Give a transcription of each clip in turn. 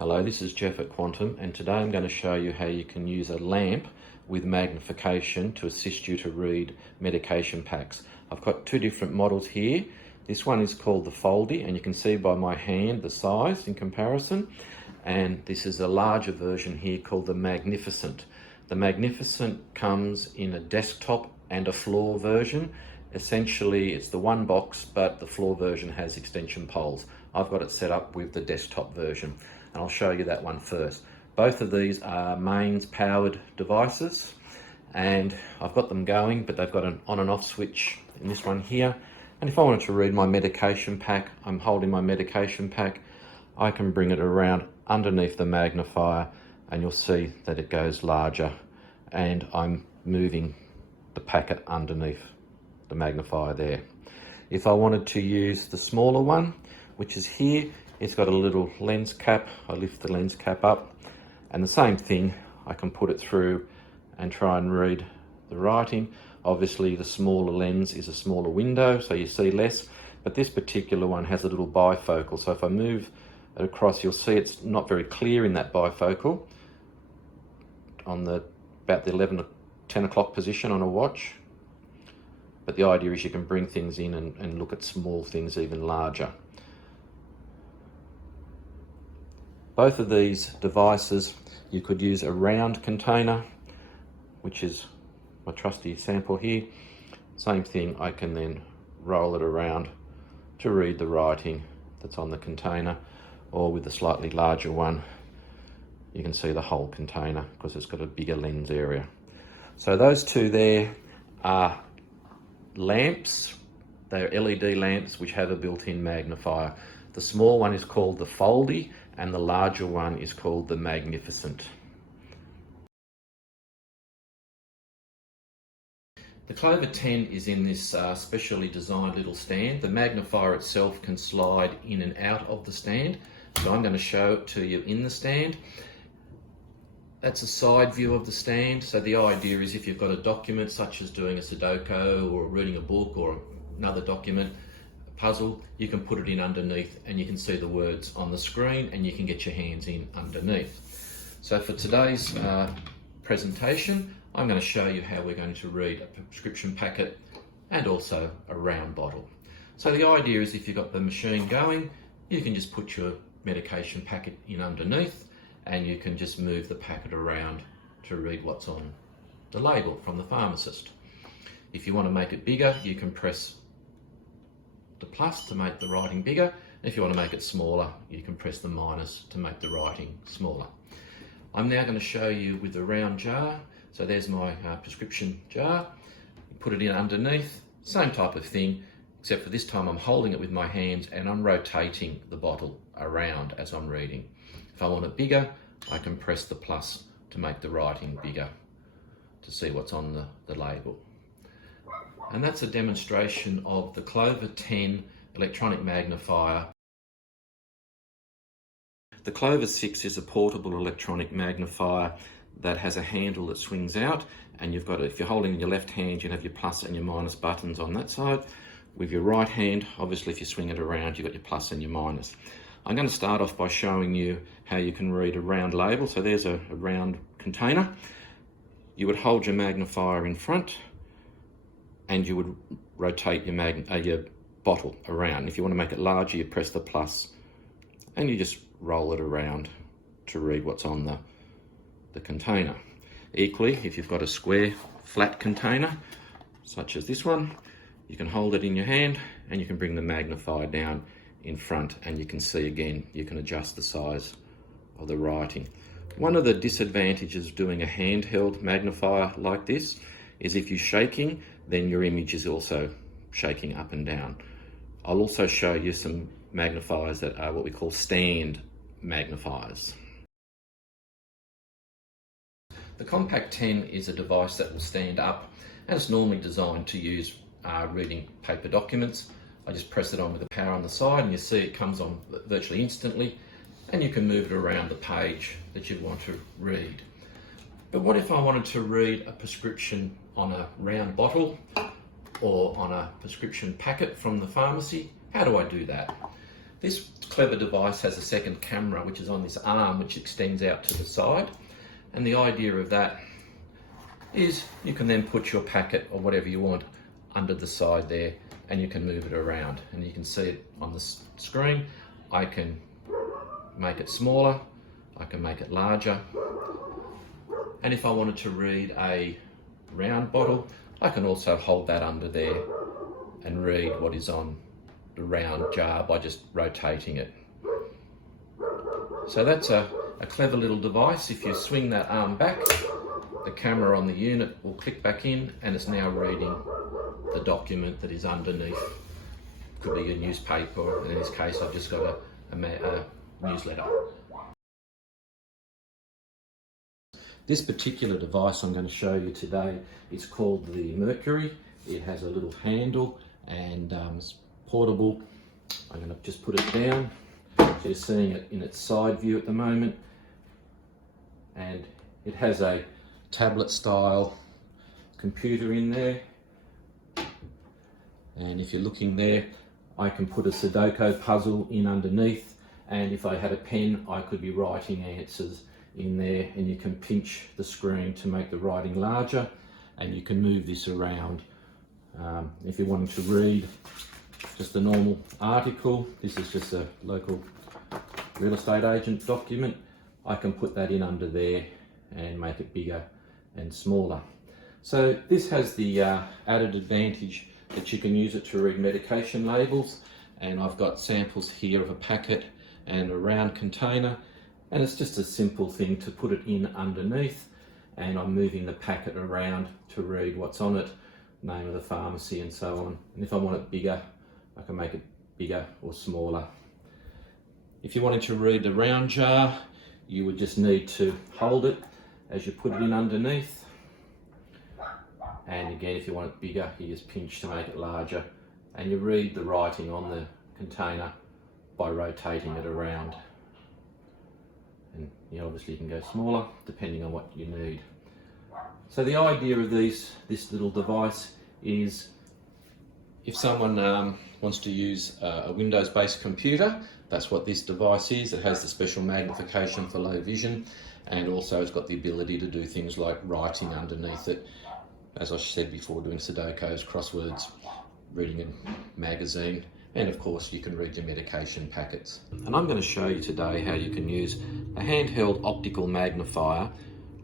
Hello, this is Jeff at Quantum, and today I'm going to show you how you can use a lamp with magnification to assist you to read medication packs. I've got two different models here. This one is called the Foldy, and you can see by my hand the size in comparison. And this is a larger version here called the Magnificent. The Magnificent comes in a desktop and a floor version. Essentially, it's the one box, but the floor version has extension poles. I've got it set up with the desktop version, and I'll show you that one first. Both of these are mains powered devices, and I've got them going, but they've got an on and off switch in this one here. And if I wanted to read my medication pack, I'm holding my medication pack, I can bring it around underneath the magnifier, and you'll see that it goes larger, and I'm moving the packet underneath the magnifier there. If I wanted to use the smaller one, which is here, it's got a little lens cap. I lift the lens cap up, and the same thing, I can put it through and try and read the writing. Obviously the smaller lens is a smaller window, so you see less, but this particular one has a little bifocal, so if I move it across, you'll see it's not very clear in that bifocal on about the 11 or 10 o'clock position on a watch. But the idea is you can bring things in and look at small things even larger. Both of these devices, you could use a round container, which is my trusty sample here. Same thing, I can then roll it around to read the writing that's on the container, or with the slightly larger one, you can see the whole container because it's got a bigger lens area. So those two there are lamps. They're LED lamps which have a built-in magnifier. The small one is called the Foldy, and the larger one is called the Magnificent. The Clover 10 is in this specially designed little stand. The magnifier itself can slide in and out of the stand, so I'm going to show it to you in the stand. That's a side view of the stand. So the idea is if you've got a document such as doing a Sudoku or reading a book or another document, a puzzle, you can put it in underneath and you can see the words on the screen and you can get your hands in underneath. So for today's presentation, I'm going to show you how we're going to read a prescription packet and also a round bottle. So the idea is if you've got the machine going, you can just put your medication packet in underneath, and you can just move the packet around to read what's on the label from the pharmacist. If you want to make it bigger, you can press the plus to make the writing bigger. And if you want to make it smaller, you can press the minus to make the writing smaller. I'm now going to show you with the round jar. So there's my prescription jar. You put it in underneath, same type of thing, except for this time I'm holding it with my hands and I'm rotating the bottle around as I'm reading. If I want it bigger, I can press the plus to make the writing bigger to see what's on the label. And that's a demonstration of the Clover 10 electronic magnifier. The Clover 6 is a portable electronic magnifier that has a handle that swings out, and you've got, if you're holding in your left hand, you have your plus and your minus buttons on that side. With your right hand, obviously if you swing it around, you've got your plus and your minus. I'm going to start off by showing you how you can read a round label. So there's a round container. You would hold your magnifier in front and you would rotate your bottle around. If you want to make it larger, you press the plus and you just roll it around to read what's on the container. Equally, if you've got a square flat container such as this one, you can hold it in your hand and you can bring the magnifier down in front, and you can see again, you can adjust the size of the writing. One of the disadvantages of doing a handheld magnifier like this is if you're shaking, then your image is also shaking up and down. I'll also show you some magnifiers that are what we call stand magnifiers. The Compact 10 is a device that will stand up, and it's normally designed to use reading paper documents. I just press it on with the power on the side and you see it comes on virtually instantly, and you can move it around the page that you want to read. But what if I wanted to read a prescription on a round bottle or on a prescription packet from the pharmacy? How do I do that? This clever device has a second camera which is on this arm which extends out to the side, and the idea of that is you can then put your packet or whatever you want under the side there, and you can move it around, and you can see it on the screen. I can make it smaller, I can make it larger, and if I wanted to read a round bottle, I can also hold that under there and read what is on the round jar by just rotating it. So that's a clever little device. If you swing that arm back, the camera on the unit will click back in, and it's now reading the document that is underneath. Could be a newspaper, and in this case I've just got a newsletter. This particular device I'm going to show you today is called the Mercury. It has a little handle and it's portable. I'm going to just put it down. So you're seeing it in its side view at the moment, and it has a tablet style computer in there, and if you're looking there, I can put a Sudoku puzzle in underneath, and if I had a pen I could be writing answers in there, and you can pinch the screen to make the writing larger, and you can move this around. If you're wanting to read just a normal article, this is just a local real estate agent document, I can put that in under there and make it bigger and smaller. So this has the added advantage that you can use it to read medication labels, and I've got samples here of a packet and a round container, and it's just a simple thing to put it in underneath, and I'm moving the packet around to read what's on it, name of the pharmacy and so on. And if I want it bigger, I can make it bigger or smaller. If you wanted to read the round jar, you would just need to hold it as you put it in underneath, and again if you want it bigger, you just pinch to make it larger, and you read the writing on the container by rotating it around. And you obviously can go smaller depending on what you need. So the idea of this little device is, if someone wants to use a Windows-based computer, that's what this device is. It has the special magnification for low vision, and also it's got the ability to do things like writing underneath it, as I said before, doing Sudokus, crosswords, reading a magazine, and of course you can read your medication packets. And I'm going to show you today how you can use a handheld optical magnifier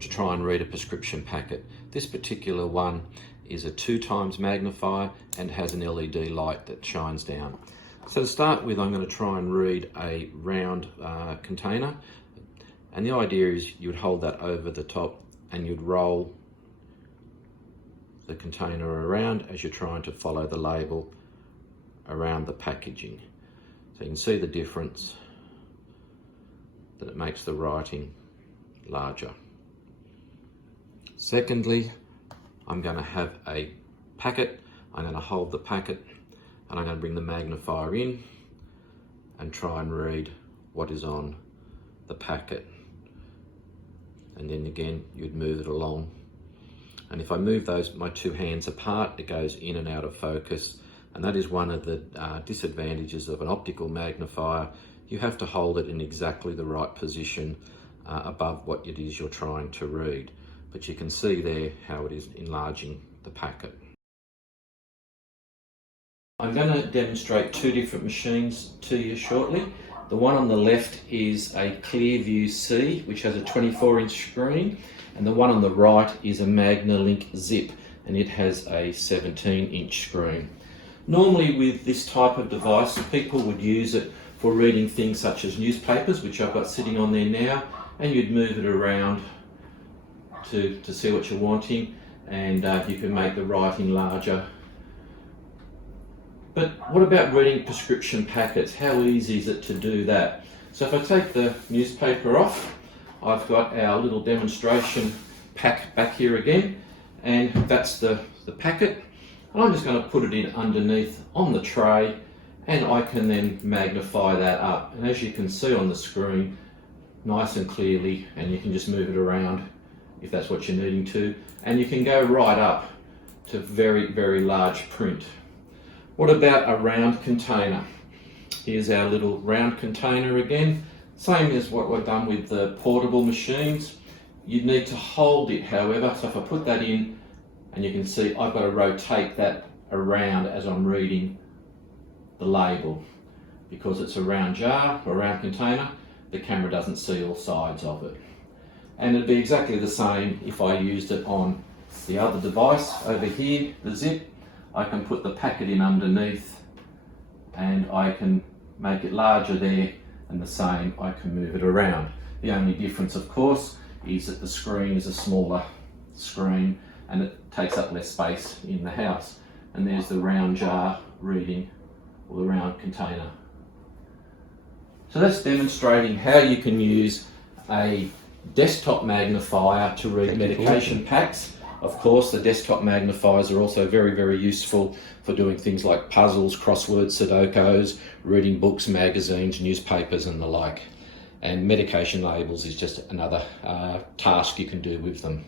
to try and read a prescription packet. This particular one is a 2x magnifier and has an LED light that shines down. So to start with, I'm going to try and read a round container, and the idea is you would hold that over the top and you'd roll the container around as you're trying to follow the label around the packaging. So you can see the difference, that it makes the writing larger. Secondly, I'm going to have a packet. I'm going to hold the packet and I'm going to bring the magnifier in and try and read what is on the packet. And then again, you'd move it along. And if I move my two hands apart, it goes in and out of focus. And that is one of the disadvantages of an optical magnifier. You have to hold it in exactly the right position above what it is you're trying to read. But you can see there how it is enlarging the packet. I'm going to demonstrate two different machines to you shortly. The one on the left is a Clearview C, which has a 24-inch screen, and the one on the right is a MagnaLink Zip, and it has a 17-inch screen. Normally with this type of device, people would use it for reading things such as newspapers, which I've got sitting on there now, and you'd move it around to see what you're wanting, and you can make the writing larger. But what about reading prescription packets? How easy is it to do that? So if I take the newspaper off, I've got our little demonstration pack back here again, and that's the packet. And I'm just going to put it in underneath on the tray, and I can then magnify that up. And as you can see on the screen, nice and clearly, and you can just move it around if that's what you're needing to. And you can go right up to very, very large print. What about a round container? Here's our little round container again. Same as what we've done with the portable machines. You need to hold it, however, so if I put that in, and you can see I've got to rotate that around as I'm reading the label. Because it's a round jar or a round container, the camera doesn't see all sides of it. And it'd be exactly the same if I used it on the other device over here, the zip. I can put the packet in underneath and I can make it larger there, and the same, I can move it around. The only difference, of course, is that the screen is a smaller screen and it takes up less space in the house. And there's the round jar reading, or the round container. So that's demonstrating how you can use a desktop magnifier to read medication packs. Of course, the desktop magnifiers are also very, very useful for doing things like puzzles, crosswords, Sudokus, reading books, magazines, newspapers and the like. And medication labels is just another task you can do with them.